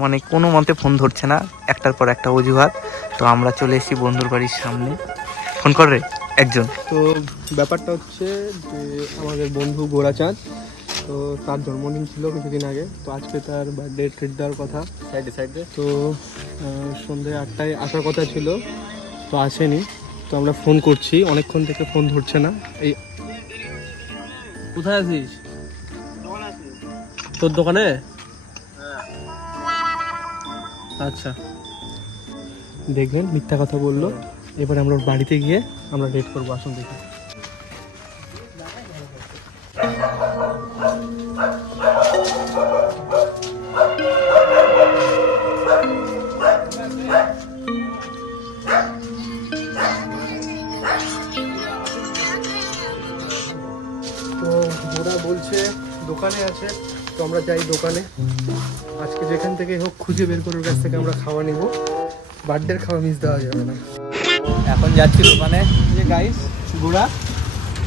মানে কোনো মতে ফোন ধরছে না, একটার পর একটা অজুহাত। তো আমরা চলে এসেছি বন্ধুর বাড়ির সামনে। ফোন করে একজন। তো ব্যাপারটা হচ্ছে যে আমাদের বন্ধু গোরাচাঁদ, তো তার জন্মদিন ছিল কিছুদিন আগে, তো আজকে তার বার্থডে ট্রিট দেওয়ার কথা। সাইডে তো সন্ধ্যে 8টায় আসার কথা ছিল, তো আসেনি। তো আমরা ফোন করছি, অনেকক্ষণ থেকে ফোন ধরছে না। এই কোথায় আছিস? তোর দোকানে? আচ্ছা, দেখবেন মিথ্যা কথা বললো। এবার আমরা ওর বাড়িতে গিয়ে আমরা রেড করবো, আসুন দেখি। তো ওরা বলছে দোকানে আছে, তো আমরা যাই দোকানে। আজকে যেখান থেকে হোক খুঁজে বের করে ওর কাছ থেকে আমরা খাওয়া নিব। বার্থডের খাওয়া মিস দেওয়া যাবে না। এখন যাচ্ছি দোকানে, যে গাইস গোরা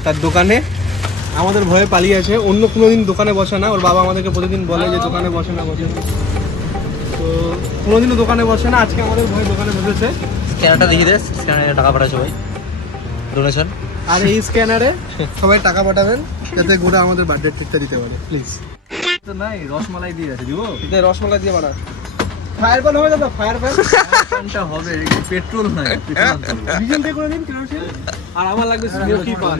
তার দোকানে আমাদের ভয়ে পালিয়ে আছে। অন্য কোনো দিন দোকানে বসে না, ওর বাবা আমাদেরকে প্রতিদিন বলে যে দোকানে বসে না বসে না, তো কোনোদিনও দোকানে বসে না। আজকে আমাদের ভয়ে দোকানে বসেছে। স্ক্যানারটা দেখিয়ে দে, স্ক্যানারে টাকা পাঠায় সবাই, ডোনেশন। আর এই স্ক্যানারে সবাই টাকা পাঠাবেন যাতে গোরা আমাদের বার্থডে ট্রিটটা দিতে পারে, প্লিজ। তো নাই, রসমালাই দিয়ে আছে, দিব? এটা রসমালাই দিয়ে বানা। ফায়ার প্যান হবে দাদা, ফায়ার প্যানটা হবে, পেট্রোল নাই, ডিজেল দিয়ে করে দিন কেরোসিন। আর আমার লাগবে স্মোকি পান।